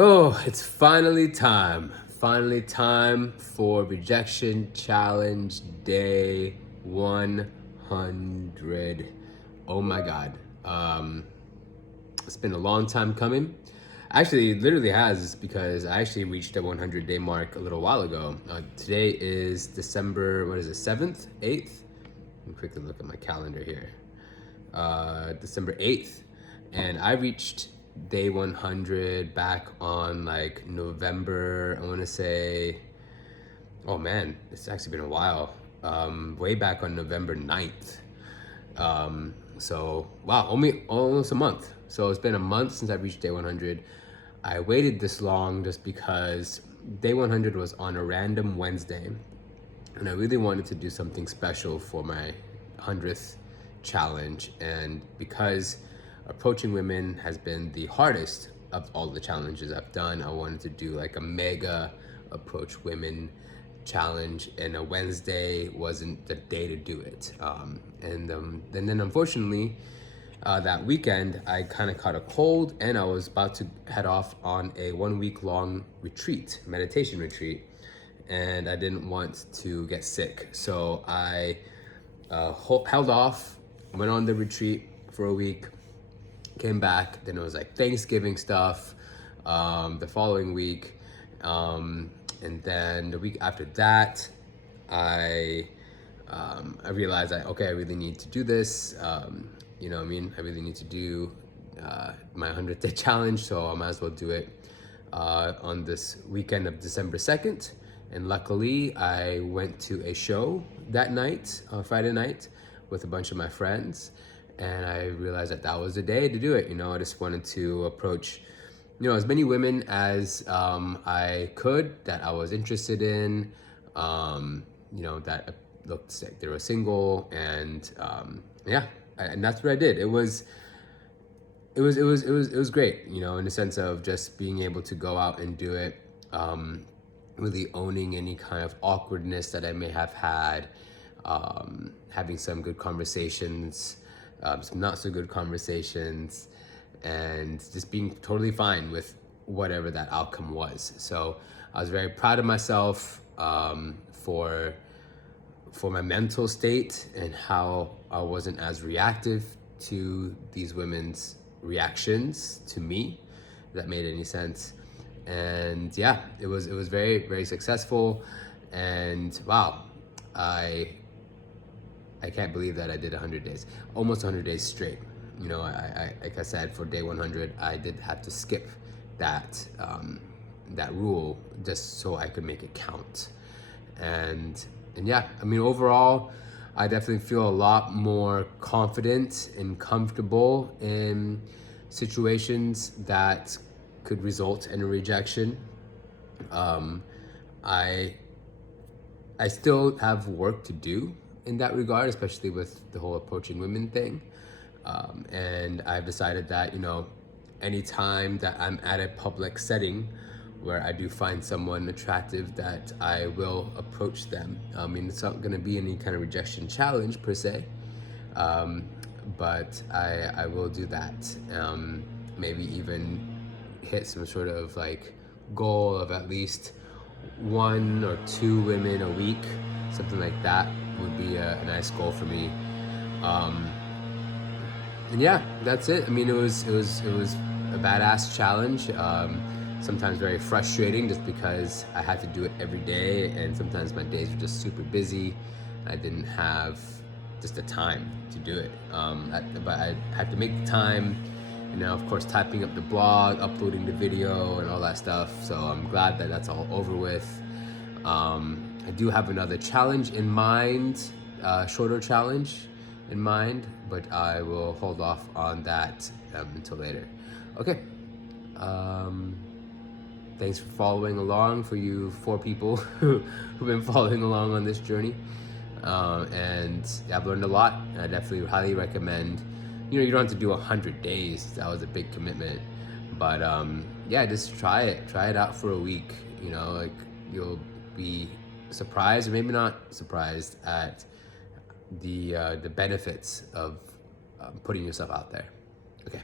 Oh, it's finally time. Finally time for Rejection Challenge Day 100. Oh my God. It's been a long time coming. Actually, it literally has because I actually reached the 100-day mark a little while ago. Today is December, what is it, 7th, 8th? Let me quickly look at my calendar here. December 8th. And I reached day 100 back on like November, I want to say, oh man, it's actually been a while. Way back on November 9th. So wow, almost a month. So it's been a month since I reached day 100. I waited this long just because day 100 was on a random Wednesday, and I really wanted to do something special for my 100th challenge. And because approaching women has been the hardest of all the challenges I've done, I wanted to do like a mega approach women challenge, and a Wednesday wasn't the day to do it. And then unfortunately, that weekend I kind of caught a cold, and I was about to head off on a 1 week long retreat, meditation retreat, and I didn't want to get sick. So I held off, went on the retreat for a week, came back, then it was like Thanksgiving stuff the following week. And then the week after that, I realized that, okay, I really need to do this. You know what I mean? I really need to do my 100th day challenge, so I might as well do it on this weekend of December 2nd. And luckily, I went to a show that night, Friday night, with a bunch of my friends. And I realized that that was the day to do it. You know, I just wanted to approach, you know, as many women as I could that I was interested in, you know, that looked like they were single, and yeah, and that's what I did. It was great, you know, in the sense of just being able to go out and do it, really owning any kind of awkwardness that I may have had, having some good conversations, some not so good conversations, and just being totally fine with whatever that outcome was. So I was very proud of myself for my mental state and how I wasn't as reactive to these women's reactions to me, if that made any sense. And yeah, it was very, very successful. And wow, I can't believe that I did 100 days, almost 100 days straight. You know, I like I said, for day 100, I did have to skip that that rule just so I could make it count. And yeah, I mean, overall, I definitely feel a lot more confident and comfortable in situations that could result in a rejection. I still have work to do in that regard, especially with the whole approaching women thing. And I've decided that, you know, anytime that I'm at a public setting where I do find someone attractive, that I will approach them. I mean, it's not gonna be any kind of rejection challenge per se, but I will do that. Maybe even hit some sort of like goal of at least 1 or 2 women a week, something like that would be a nice goal for me. And yeah, that's it. I mean, it was a badass challenge. Sometimes very frustrating just because I had to do it every day, and sometimes my days were just super busy. I didn't have just the time to do it. But I had to make the time, and now of course typing up the blog, uploading the video, and all that stuff. So I'm glad that that's all over with. I do have another challenge in mind, shorter challenge in mind, but I will hold off on that until later. Okay. Thanks for following along, for you 4 people who've been following along on this journey. And I've learned a lot, and I definitely highly recommend, you know, you don't have to do 100 days. That was a big commitment. But yeah, just try it out for a week. You know, like, you'll be surprised, or maybe not surprised, at the benefits of putting yourself out there. Okay.